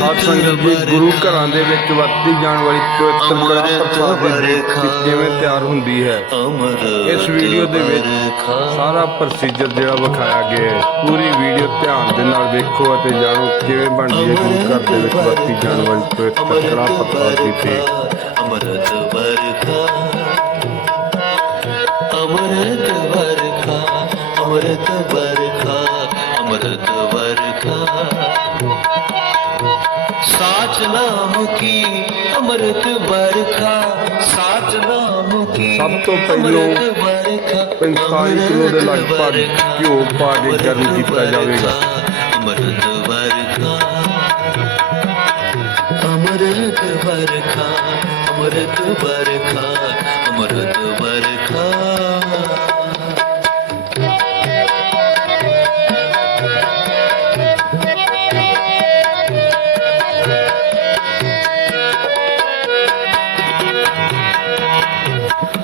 ਸਾਧ ਸੰਗਤ ਜੀ ਗੁਰੂ ਘਰਾਂ ਦੇ ਵਿੱਚ ਵਰਤੀ ਜਾਣ ਵਾਲੀ ਪਵਿੱਤਰ ਕੜਾ ਪ੍ਰਸਾਦ ਦੀ ਕਿਵੇਂ ਤਿਆਰ ਹੁੰਦੀ ਹੈ। ਇਸ ਵੀਡੀਓ ਦੇ ਵਿੱਚ ਸਾਰਾ ਪ੍ਰੋਸੀਜਰ ਜਿਹੜਾ ਵਿਖਾਇਆ ਗਿਆ ਹੈ ਪੂਰੀ ਵੀਡੀਓ ਧਿਆਨ ਦੇ ਨਾਲ ਵੇਖੋ ਅਤੇ ਜਾਣੋ ਕਿਵੇਂ ਬਣਦੀ ਹੈ ਗੁਰੂ ਘਰ ਦੇ ਵਿੱਚ ਵਰਤੀ ਜਾਣ ਵਾਲੀ ਪਵਿੱਤਰ ਕੜਾ ਪ੍ਰਸਾਦ ਦੀ ਅਮਰਤ ਵਰਖਾ। ਅਮਰਤ ਵਰਖਾ। ਅਮਰਤ ਵਰਖਾ ਨਾਮ ਕੀ? ਅਮਰਤ ਵਰਖਾ ਸਾਚ ਨਾਮ ਕੀ? ਸਭ ਤੋਂ ਪਹਿਲੋਂ ਅਮਰਤ ਵਰਖਾ, 45 ਕਿਲੋ ਦੇ ਲਗਭਗ ਘਿਓ ਪਾ ਕੇ ਗਰਮ ਕੀਤਾ ਜਾਵੇਗਾ। ਅਮਰਤ ਵਰਖਾ ਅਮਰਤ ਵਰਖਾ ਅਮਰਤ ਵਰਖਾ।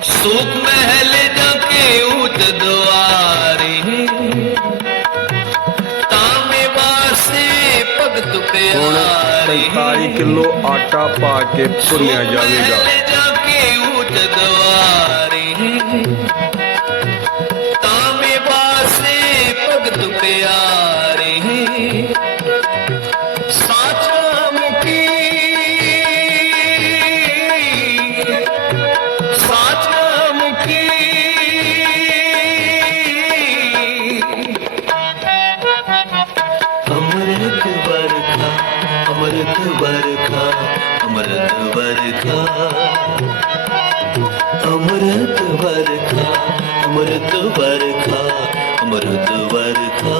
ਸੁਖ ਮਹਿਲ ਜਾ ਕੇ ਉਤ ਦੁਆਰੇ। ਤਾਮੇ ਵਾਸੇ ਭਗਤ ਹੁਣ ਪਿਆਰੇ। 45 ਕਿਲੋ ਆਟਾ ਪਾ ਕੇ ਭੁੰਨਿਆ ਜਾਵੇਗਾ। ਅਮਰਤ ਵਰਖਾ ਅਮਰਤ ਵਰਖਾ ਅਮਰਤ ਵਰਖਾ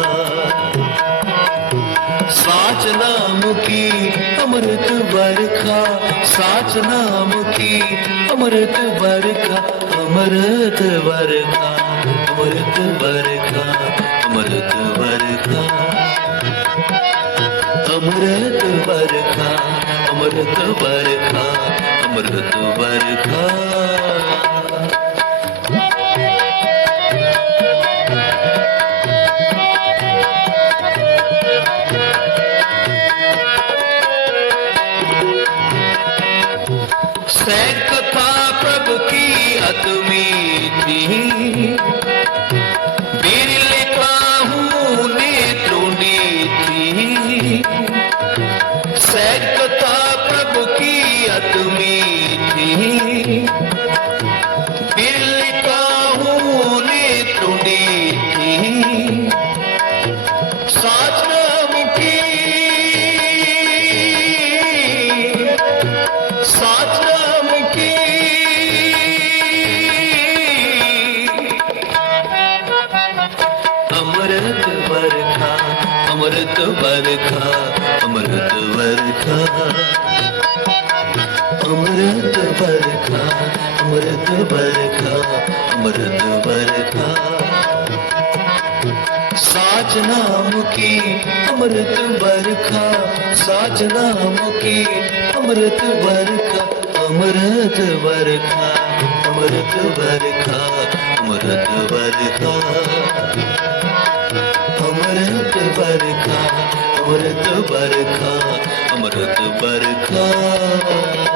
ਸਾਚ ਨਾਮ ਕੀ ਅਮਰਤ ਵਰਖਾ ਸਾਚ ਨਾਮ ਕੀ ਅਮਰਤ ਵਰਖਾ ਅਮਰਤ ਵਰਖਾ ਅਮਰਤ ਵਰਖਾ ਅਮਰਤ ਵਰਖਾ ਅਮਰਤ ਵਰਖਾ ਅਮਰਤ ਵਰਖਾ ਅਮਰਤ कथा प्रभु की अतमीति बीर लिखा हूँ नेत्रों नीति सैन कथा अमृत वर्खा अमृत वर्खा अमृत वर्खा साच नाम की अमृत बरखा, साच नाम की अमृत बरखा अमृत बरखा अमृत बरखा अमृत बरखा। अमृत बरखा अमृत बरखा अमृत बरखा।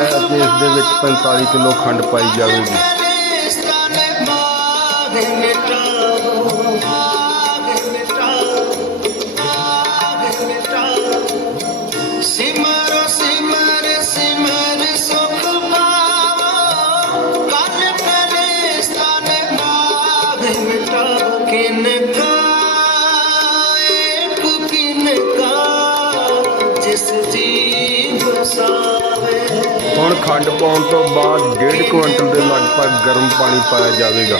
ਹੈ ਜਿਸ ਦੇ ਵਿੱਚ 45 ਕਿਲੋ ਖੰਡ ਪਾਈ ਜਾਵੇਗੀ। ਹੁਣ ਖੰਡ ਪਾਉਣ ਤੋਂ ਬਾਅਦ ਡੇਢ ਕੁਇੰਟਲ ਦੇ ਲਗਭਗ ਗਰਮ ਪਾਣੀ ਪਾਇਆ ਜਾਵੇਗਾ।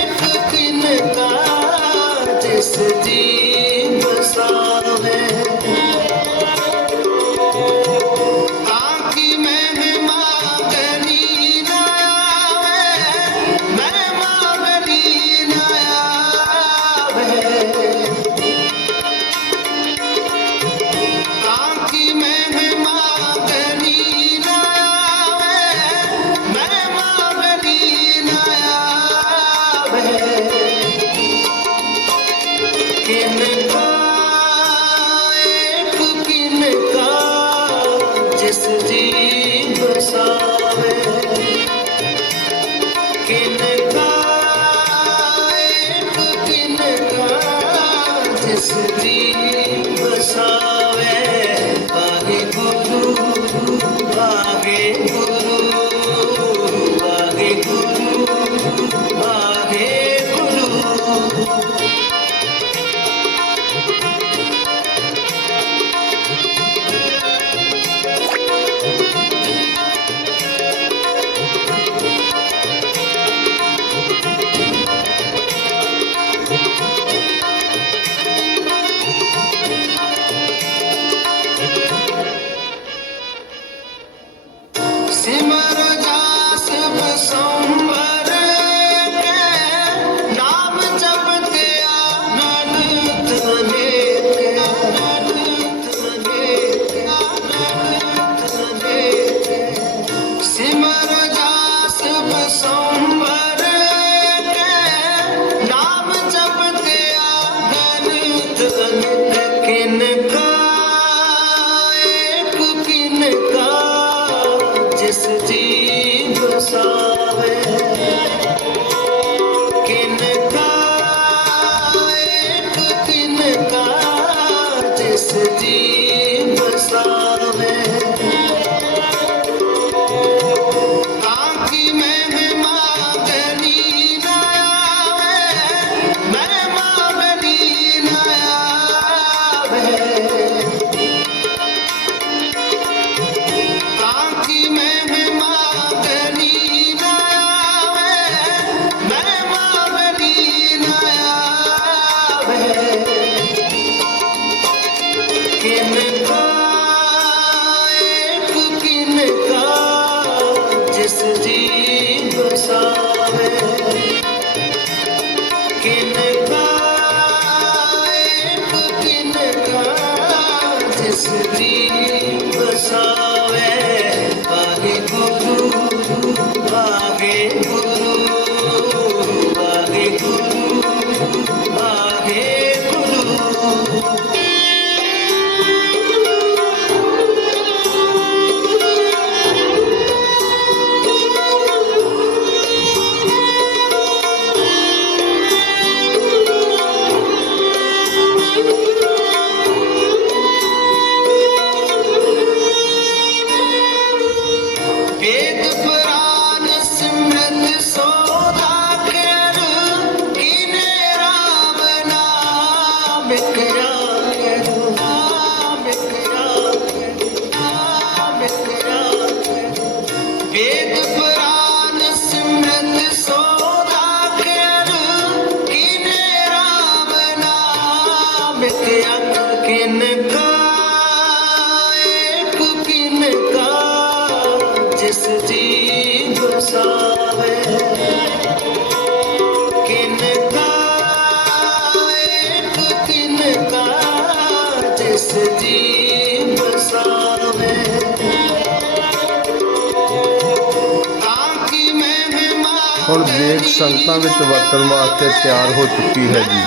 ਹੁਣ ਦੇਖ ਸੰਗਤਾਂ ਵਿੱਚ ਵਰਤਣ ਵਾਸਤੇ ਤਿਆਰ ਹੋ ਚੁੱਕੀ ਹੈ ਜੀ।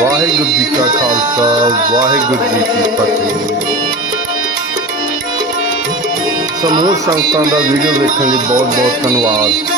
ਵਾਹਿਗੁਰੂ ਜੀ ਕਾ ਖਾਲਸਾ, ਵਾਹਿਗੁਰੂ ਜੀ ਕੀ ਫਤਿਹ। ਸਮੂਹ ਸੰਗਤਾਂ ਦਾ ਵੀਡੀਓ ਵੇਖਣ ਲਈ ਬਹੁਤ ਬਹੁਤ ਧੰਨਵਾਦ।